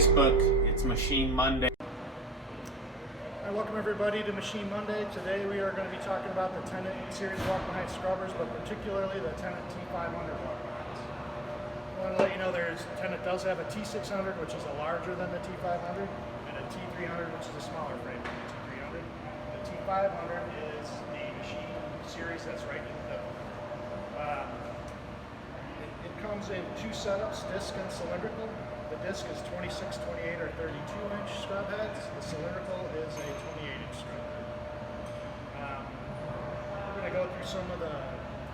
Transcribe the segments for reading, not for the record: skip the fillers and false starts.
Facebook, it's Machine Monday. Hi, welcome everybody to Machine Monday. Today we are going to be talking about the Tennant series walk-behind scrubbers, but particularly the Tennant T500 walk-behinds. I want to let you know Tennant does have a T600, which is a larger than the T500, and a T300, which is a smaller frame than the T300. The T500 is the Machine series that's right in the middle. It comes in two setups, disc and cylindrical. The disc is 26, 28, or 32-inch scrub heads. The cylindrical is a 28-inch scrub head. We're going to go through some of the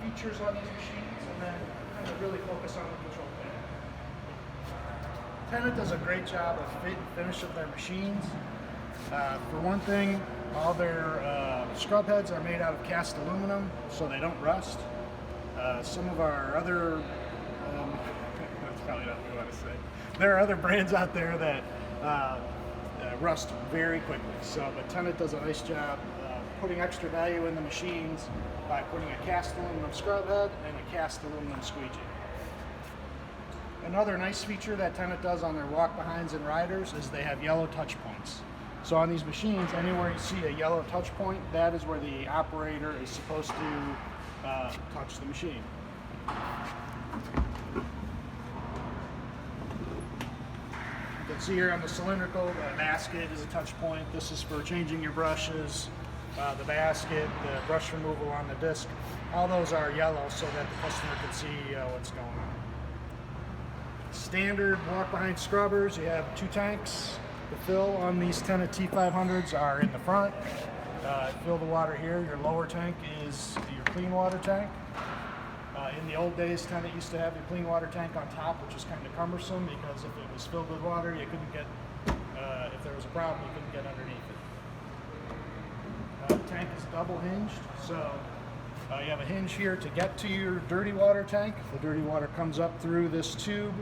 features on these machines and then kind of really focus on the control panel. Tennant does a great job of fit and finish of their machines. For one thing, all their scrub heads are made out of cast aluminum, so they don't rust. Some of our other that's probably not what we want to say. There are other brands out there that rust very quickly. But Tennant does a nice job putting extra value in the machines by putting a cast aluminum scrub head and a cast aluminum squeegee. Another nice feature that Tennant does on their walk-behinds and riders is they have yellow touch points. So on these machines, anywhere you see a yellow touch point, that is where the operator is supposed to touch the machine. You can see here on the cylindrical, the basket is a touch point. This is for changing your brushes. The basket, the brush removal on the disc, all those are yellow so that the customer can see what's going on. Standard walk-behind scrubbers, you have two tanks. The fill on these Tennant T500s are in the front. Fill the water here. Your lower tank is your clean water tank. In the old days, Tennant used to have your clean water tank on top, which is kind of cumbersome because if it was filled with water, you couldn't get, if there was a problem, you couldn't get underneath it. The tank is double hinged, so you have a hinge here to get to your dirty water tank. The dirty water comes up through this tube,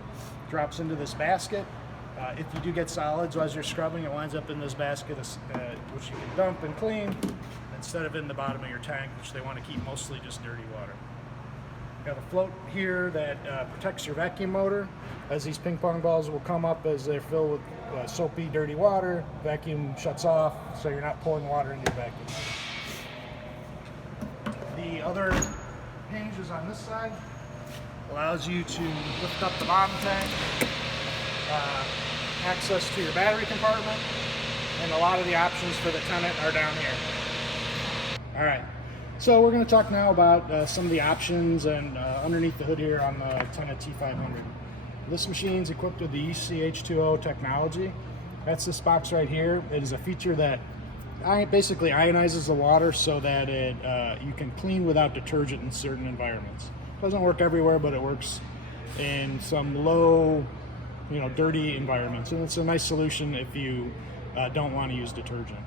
drops into this basket. If you do get solids as you're scrubbing, it winds up in this basket, which you can dump and clean, instead of in the bottom of your tank, which they want to keep mostly just dirty water. You have a float here that protects your vacuum motor, as these ping pong balls will come up as they're filled with soapy, dirty water. Vacuum shuts off, so you're not pulling water into your vacuum. The other hinge is on this side. Allows you to lift up the bottom tank, access to your battery compartment, and a lot of the options for the Tennant are down here. All right. So we're going to talk now about some of the options and underneath the hood here on the Tennant T500. This machine is equipped with the ECH2O technology. That's this box right here. It is a feature that basically ionizes the water so that you can clean without detergent in certain environments. It doesn't work everywhere, but it works in some low, dirty environments. And it's a nice solution if you don't want to use detergent.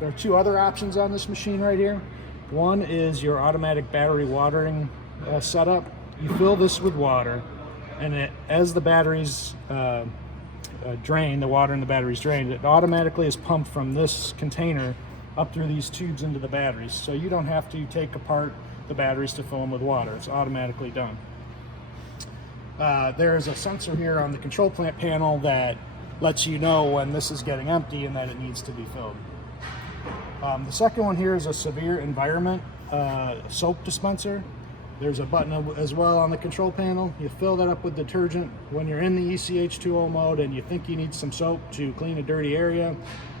There are two other options on this machine right here. One is your automatic battery watering setup. You fill this with water, and as the batteries drain, the water in the batteries drain, it automatically is pumped from this container up through these tubes into the batteries. So you don't have to take apart the batteries to fill them with water. It's automatically done. There's a sensor here on the control plant panel that lets you know when this is getting empty and that it needs to be filled. The second one here is a severe environment soap dispenser. There's a button as well on the control panel. You fill that up with detergent. When you're in the ECH2O mode and you think you need some soap to clean a dirty area,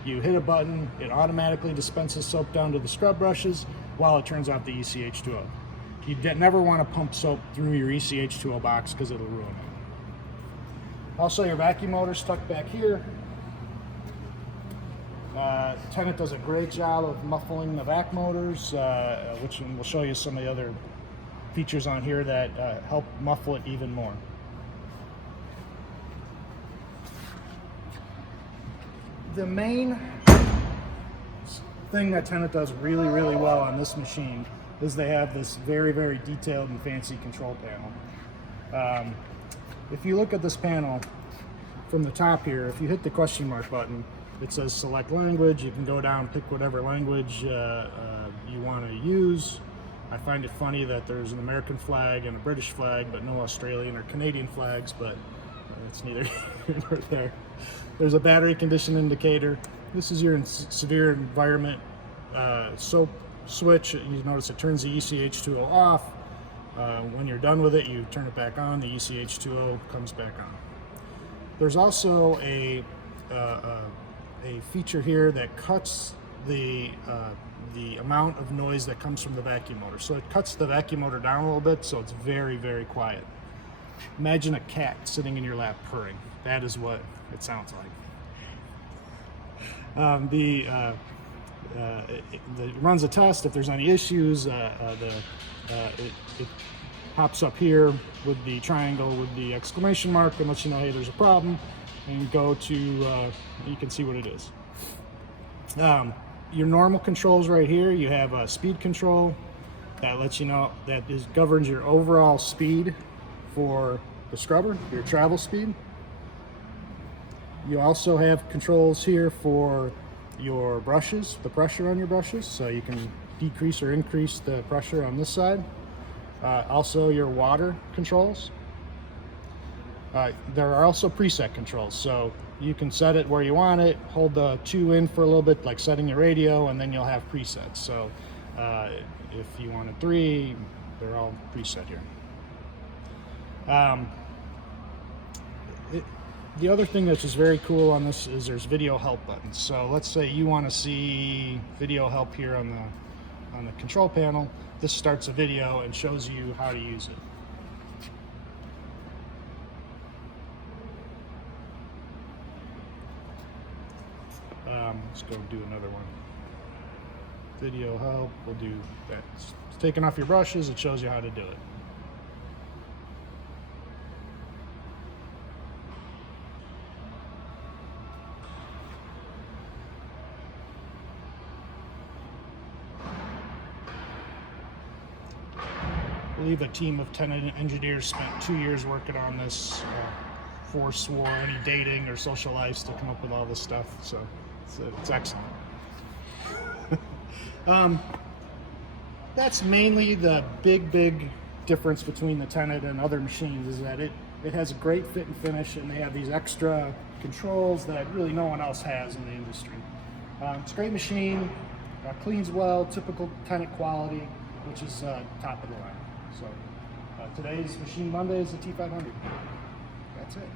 you hit a button, it automatically dispenses soap down to the scrub brushes while it turns off the ECH2O. You never want to pump soap through your ECH2O box because it'll ruin it. Also, your vacuum motor's tucked back here. Tennant does a great job of muffling the vac motors, which we'll show you some of the other features on here that help muffle it even more. The main thing that Tennant does really, really well on this machine is they have this very, very detailed and fancy control panel. If you look at this panel from the top here, if you hit the question mark button, it says select language. You can go down, pick whatever language you want to use. I find it funny that there's an American flag and a British flag, but no Australian or Canadian flags, but it's neither here nor there. There's a battery condition indicator. This is your severe environment soap switch. You notice it turns the ECH2O off. When you're done with it, you turn it back on. The ECH2O comes back on. There's also a feature here that cuts the amount of noise that comes from the vacuum motor. So it cuts the vacuum motor down a little bit, so it's very, very quiet. Imagine a cat sitting in your lap purring. That is what it sounds like. It runs a test. If there's any issues, it pops up here with the triangle with the exclamation mark and lets you know, hey, there's a problem, and go to, you can see what it is. Your normal controls right here, you have a speed control that lets you know, governs your overall speed for the scrubber, your travel speed. You also have controls here for your brushes, the pressure on your brushes, so you can decrease or increase the pressure on this side. Also your water controls. There are also preset controls, so you can set it where you want it, hold the 2 in for a little bit, like setting your radio, and then you'll have presets. So if you want a 3, they're all preset here. The other thing that's just very cool on this is there's video help buttons. So let's say you want to see video help here on the control panel. This starts a video and shows you how to use it. Let's go do another one. Video help, we'll do that. It's taking off your brushes, it shows you how to do it. I believe a team of Tennant engineers spent 2 years working on this, forswore any dating or social lives to come up with all this stuff, so it's excellent. That's mainly the big difference between the Tennant and other machines, is that it has a great fit and finish, and they have these extra controls that really no one else has in the industry. It's a great machine, cleans well, typical Tennant quality, which is top of the line. So today's Machine Monday is the T500. That's it.